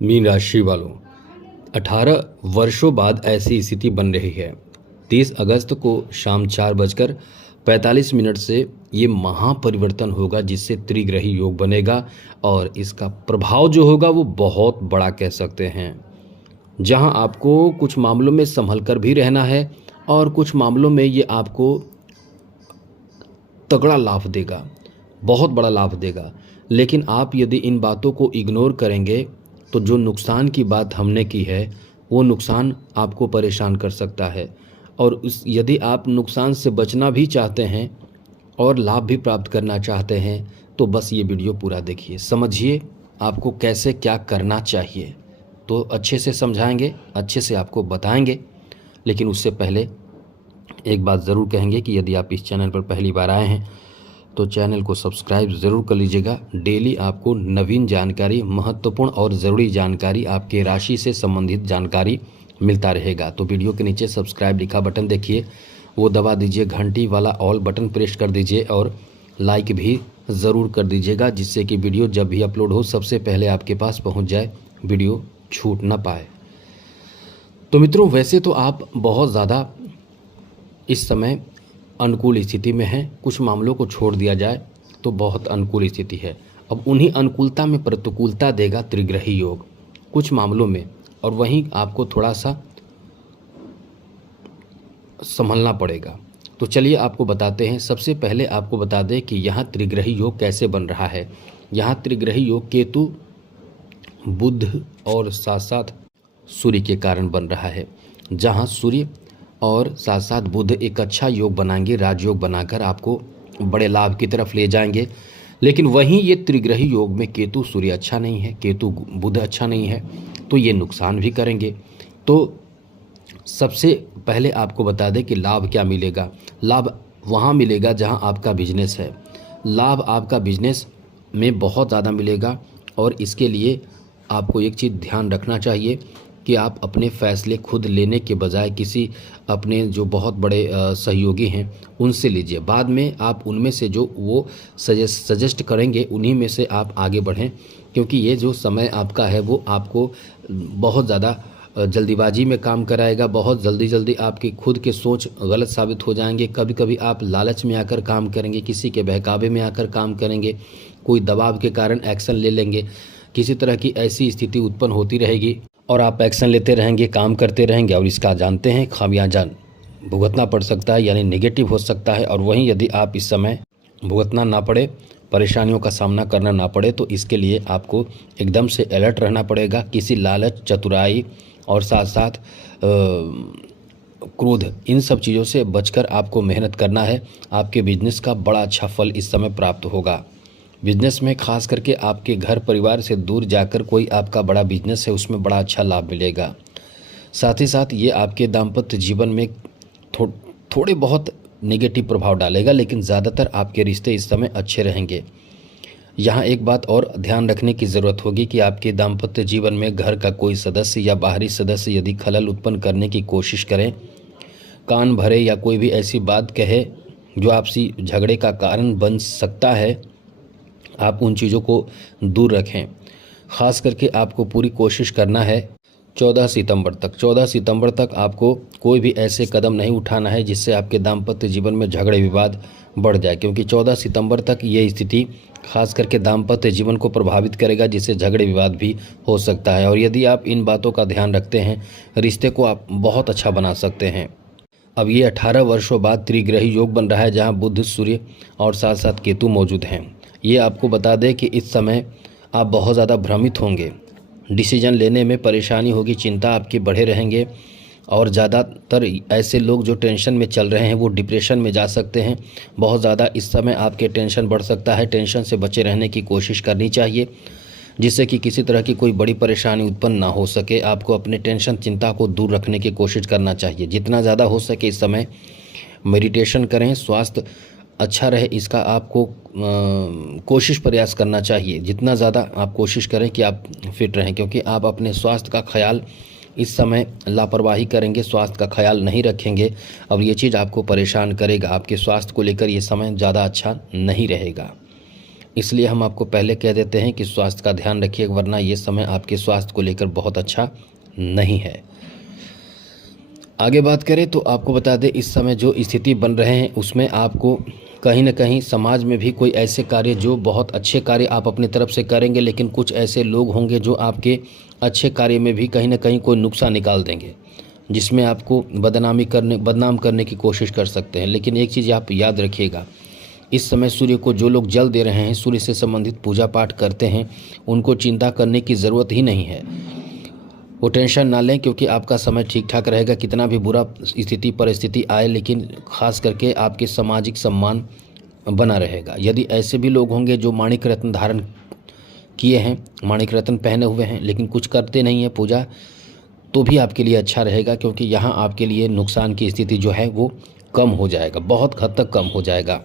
Mean राशि वालों, 18 वर्षों बाद ऐसी स्थिति बन रही है। 30 अगस्त को शाम 4:45 से ये महापरिवर्तन होगा, जिससे त्रिग्रही योग बनेगा और इसका प्रभाव जो होगा वो बहुत बड़ा कह सकते हैं। जहां आपको कुछ मामलों में संभल कर भी रहना है और कुछ मामलों में ये आपको तगड़ा लाभ देगा, बहुत बड़ा लाभ देगा। लेकिन आप यदि इन बातों को इग्नोर करेंगे तो जो नुकसान की बात हमने की है वो नुकसान आपको परेशान कर सकता है। और यदि आप नुकसान से बचना भी चाहते हैं और लाभ भी प्राप्त करना चाहते हैं तो बस ये वीडियो पूरा देखिए, समझिए आपको कैसे क्या करना चाहिए। तो अच्छे से समझाएंगे, अच्छे से आपको बताएंगे। लेकिन उससे पहले एक बात ज़रूर कहेंगे कि यदि आप इस चैनल पर पहली बार आए हैं तो चैनल को सब्सक्राइब ज़रूर कर लीजिएगा। डेली आपको नवीन जानकारी, महत्वपूर्ण और ज़रूरी जानकारी, आपके राशि से संबंधित जानकारी मिलता रहेगा। तो वीडियो के नीचे सब्सक्राइब लिखा बटन देखिए, वो दबा दीजिए, घंटी वाला ऑल बटन प्रेस कर दीजिए और लाइक भी ज़रूर कर दीजिएगा, जिससे कि वीडियो जब भी अपलोड हो सबसे पहले आपके पास पहुँच जाए, वीडियो छूट ना पाए। तो मित्रों, वैसे तो आप बहुत ज़्यादा इस समय अनुकूल स्थिति में है। कुछ मामलों को छोड़ दिया जाए तो बहुत अनुकूल स्थिति है। अब उन्हीं अनुकूलता में प्रतिकूलता देगा त्रिग्रही योग कुछ मामलों में, और वहीं आपको थोड़ा सा संभलना पड़ेगा। तो चलिए आपको बताते हैं। सबसे पहले आपको बता दें कि यहाँ त्रिग्रही योग कैसे बन रहा है। यहाँ त्रिग्रही योग केतु, बुध और साथ साथ सूर्य के कारण बन रहा है। जहाँ सूर्य और साथ साथ बुध एक अच्छा योग बनाएंगे, राजयोग बनाकर आपको बड़े लाभ की तरफ ले जाएंगे। लेकिन वहीं ये त्रिग्रही योग में केतु सूर्य अच्छा नहीं है, केतु बुध अच्छा नहीं है, तो ये नुकसान भी करेंगे। तो सबसे पहले आपको बता दें कि लाभ क्या मिलेगा। लाभ वहाँ मिलेगा जहाँ आपका बिजनेस है। लाभ आपका बिजनेस में बहुत ज़्यादा मिलेगा। और इसके लिए आपको एक चीज़ ध्यान रखना चाहिए कि आप अपने फैसले खुद लेने के बजाय किसी अपने जो बहुत बड़े सहयोगी हैं उनसे लीजिए। बाद में आप उनमें से जो वो सजेस्ट करेंगे उन्हीं में से आप आगे बढ़ें, क्योंकि ये जो समय आपका है वो आपको बहुत ज़्यादा जल्दीबाजी में काम कराएगा। बहुत जल्दी आपकी खुद के सोच गलत साबित हो जाएंगे। कभी कभी आप लालच में आकर काम करेंगे, किसी के बहकावे में आकर काम करेंगे, कोई दबाव के कारण एक्शन ले लेंगे। किसी तरह की ऐसी स्थिति उत्पन्न होती रहेगी और आप एक्शन लेते रहेंगे, काम करते रहेंगे और इसका जानते हैं खामियाजा भुगतना पड़ सकता है, यानी नेगेटिव हो सकता है। और वहीं यदि आप इस समय भुगतना ना पड़े, परेशानियों का सामना करना ना पड़े, तो इसके लिए आपको एकदम से अलर्ट रहना पड़ेगा। किसी लालच, चतुराई और साथ साथ क्रोध, इन सब चीज़ों से बचकर आपको मेहनत करना है। आपके बिजनेस का बड़ा अच्छा फल इस समय प्राप्त होगा। बिजनेस में खास करके आपके घर परिवार से दूर जाकर कोई आपका बड़ा बिजनेस है उसमें बड़ा अच्छा लाभ मिलेगा। साथ ही साथ ये आपके दाम्पत्य जीवन में थोड़े बहुत नेगेटिव प्रभाव डालेगा, लेकिन ज़्यादातर आपके रिश्ते इस समय अच्छे रहेंगे। यहाँ एक बात और ध्यान रखने की ज़रूरत होगी कि आपके दाम्पत्य जीवन में घर का कोई सदस्य या बाहरी सदस्य यदि खलल उत्पन्न करने की कोशिश करें, कान भरे या कोई भी ऐसी बात कहे जो आपसी झगड़े का कारण बन सकता है, आप उन चीज़ों को दूर रखें। ख़ास करके आपको पूरी कोशिश करना है 14 सितंबर तक आपको कोई भी ऐसे कदम नहीं उठाना है जिससे आपके दाम्पत्य जीवन में झगड़े विवाद बढ़ जाए, क्योंकि 14 सितंबर तक ये स्थिति खास करके दाम्पत्य जीवन को प्रभावित करेगा, जिससे झगड़े विवाद भी हो सकता है। और यदि आप इन बातों का ध्यान रखते हैं, रिश्ते को आप बहुत अच्छा बना सकते हैं। अब ये 18 वर्षों बाद त्रिग्रही योग बन रहा है, जहाँ बुध, सूर्य और साथ साथ केतु मौजूद हैं। ये आपको बता दें कि इस समय आप बहुत ज़्यादा भ्रमित होंगे, डिसीजन लेने में परेशानी होगी, चिंता आपके बढ़े रहेंगे। और ज़्यादातर ऐसे लोग जो टेंशन में चल रहे हैं वो डिप्रेशन में जा सकते हैं। बहुत ज़्यादा इस समय आपके टेंशन बढ़ सकता है। टेंशन से बचे रहने की कोशिश करनी चाहिए, जिससे कि किसी तरह की कोई बड़ी परेशानी उत्पन्न ना हो सके। आपको अपने टेंशन, चिंता को दूर रखने की कोशिश करना चाहिए। जितना ज़्यादा हो सके इस समय मेडिटेशन करें, स्वास्थ्य अच्छा रहे इसका आपको कोशिश प्रयास करना चाहिए। जितना ज़्यादा आप कोशिश करें कि आप फिट रहें, क्योंकि आप अपने स्वास्थ्य का ख्याल इस समय लापरवाही करेंगे, स्वास्थ्य का ख्याल नहीं रखेंगे और ये चीज़ आपको परेशान करेगा। आपके स्वास्थ्य को लेकर ये समय ज़्यादा अच्छा नहीं रहेगा। इसलिए हम आपको पहले कह देते हैं कि स्वास्थ्य का ध्यान रखिए, वरना ये समय आपके स्वास्थ्य को लेकर बहुत अच्छा नहीं है। आगे बात करें तो आपको बता दें, इस समय जो स्थिति बन रहे हैं उसमें आपको कहीं ना कहीं समाज में भी कोई ऐसे कार्य, जो बहुत अच्छे कार्य आप अपनी तरफ से करेंगे, लेकिन कुछ ऐसे लोग होंगे जो आपके अच्छे कार्य में भी कहीं ना कहीं कोई नुकसान निकाल देंगे, जिसमें आपको बदनाम करने की कोशिश कर सकते हैं। लेकिन एक चीज़ आप याद रखिएगा, इस समय सूर्य को जो लोग जल दे रहे हैं, सूर्य से संबंधित पूजा पाठ करते हैं, उनको चिंता करने की ज़रूरत ही नहीं है। वो टेंशन ना लें, क्योंकि आपका समय ठीक ठाक रहेगा। कितना भी बुरा स्थिति परिस्थिति आए, लेकिन ख़ास करके आपके सामाजिक सम्मान बना रहेगा। यदि ऐसे भी लोग होंगे जो माणिक रत्न धारण किए हैं, माणिक रत्न पहने हुए हैं, लेकिन कुछ करते नहीं हैं पूजा, तो भी आपके लिए अच्छा रहेगा, क्योंकि यहाँ आपके लिए नुकसान की स्थिति जो है वो कम हो जाएगा, बहुत हद तक कम हो जाएगा।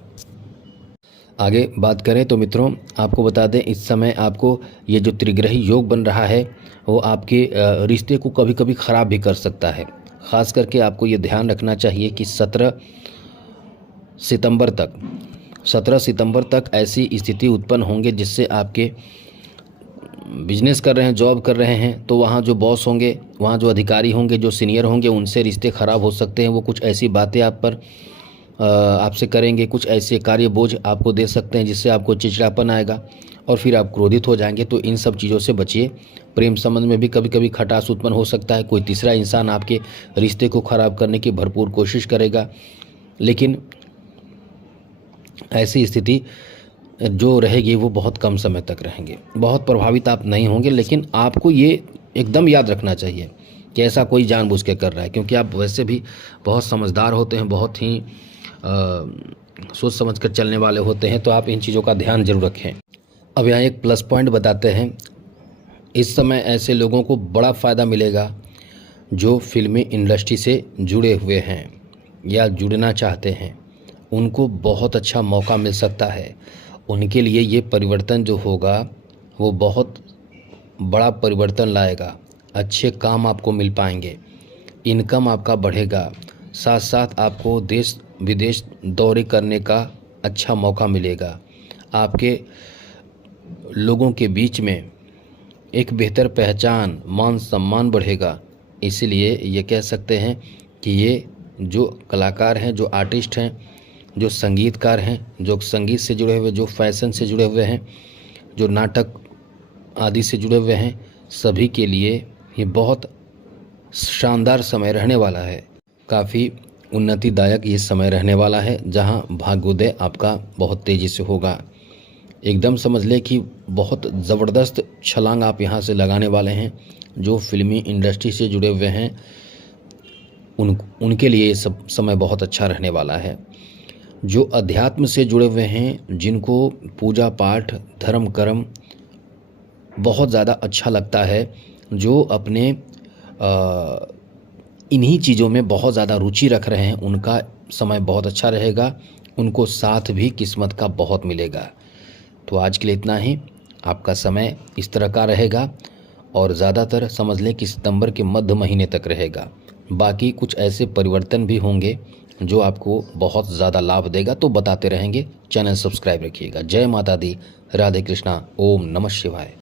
आगे बात करें तो मित्रों, आपको बता दें, इस समय आपको ये जो त्रिग्रही योग बन रहा है वो आपके रिश्ते को कभी कभी ख़राब भी कर सकता है। ख़ास करके आपको ये ध्यान रखना चाहिए कि 17 सितंबर तक ऐसी स्थिति उत्पन्न होंगे जिससे आपके बिजनेस कर रहे हैं, जॉब कर रहे हैं, तो वहाँ जो बॉस होंगे, वहाँ जो अधिकारी होंगे, जो सीनियर होंगे, उनसे रिश्ते ख़राब हो सकते हैं। वो कुछ ऐसी बातें आपसे करेंगे, कुछ ऐसे कार्य बोझ आपको दे सकते हैं जिससे आपको चिड़चिड़ापन आएगा और फिर आप क्रोधित हो जाएंगे। तो इन सब चीज़ों से बचिए। प्रेम संबंध में भी कभी कभी खटास उत्पन्न हो सकता है। कोई तीसरा इंसान आपके रिश्ते को ख़राब करने की भरपूर कोशिश करेगा, लेकिन ऐसी स्थिति जो रहेगी वो बहुत कम समय तक रहेंगे। बहुत प्रभावित आप नहीं होंगे, लेकिन आपको ये एकदम याद रखना चाहिए कि ऐसा कोई जानबूझ के कर रहा है, क्योंकि आप वैसे भी बहुत समझदार होते हैं, बहुत ही सोच समझ कर चलने वाले होते हैं। तो आप इन चीज़ों का ध्यान जरूर रखें। अब यहाँ एक प्लस पॉइंट बताते हैं। इस समय ऐसे लोगों को बड़ा फ़ायदा मिलेगा जो फिल्मी इंडस्ट्री से जुड़े हुए हैं या जुड़ना चाहते हैं, उनको बहुत अच्छा मौका मिल सकता है। उनके लिए ये परिवर्तन जो होगा वो बहुत बड़ा परिवर्तन लाएगा। अच्छे काम आपको मिल पाएंगे, इनकम आपका बढ़ेगा, साथ साथ आपको देश विदेश दौरे करने का अच्छा मौका मिलेगा। आपके लोगों के बीच में एक बेहतर पहचान, मान सम्मान बढ़ेगा। इसलिए ये कह सकते हैं कि ये जो कलाकार हैं, जो आर्टिस्ट हैं, जो संगीतकार हैं, जो संगीत से जुड़े हुए, जो फैशन से जुड़े हुए हैं, जो नाटक आदि से जुड़े हुए हैं, सभी के लिए ये बहुत शानदार समय रहने वाला है। काफ़ी उन्नतिदायक ये समय रहने वाला है, जहाँ भाग्योदय आपका बहुत तेज़ी से होगा। एकदम समझ लें कि बहुत ज़बरदस्त छलांग आप यहाँ से लगाने वाले हैं। जो फिल्मी इंडस्ट्री से जुड़े हुए हैं उनके लिए ये सब समय बहुत अच्छा रहने वाला है। जो अध्यात्म से जुड़े हुए हैं, जिनको पूजा पाठ, धर्म कर्म बहुत ज़्यादा अच्छा लगता है, जो अपने इन्हीं चीज़ों में बहुत ज़्यादा रुचि रख रहे हैं, उनका समय बहुत अच्छा रहेगा। उनको साथ भी किस्मत का बहुत मिलेगा। तो आज के लिए इतना ही। आपका समय इस तरह का रहेगा और ज़्यादातर समझ लें कि सितंबर के मध्य महीने तक रहेगा। बाकी कुछ ऐसे परिवर्तन भी होंगे जो आपको बहुत ज़्यादा लाभ देगा, तो बताते रहेंगे। चैनल सब्सक्राइब रखिएगा। जय माता दी, राधे कृष्णा, ओम नमः शिवाय।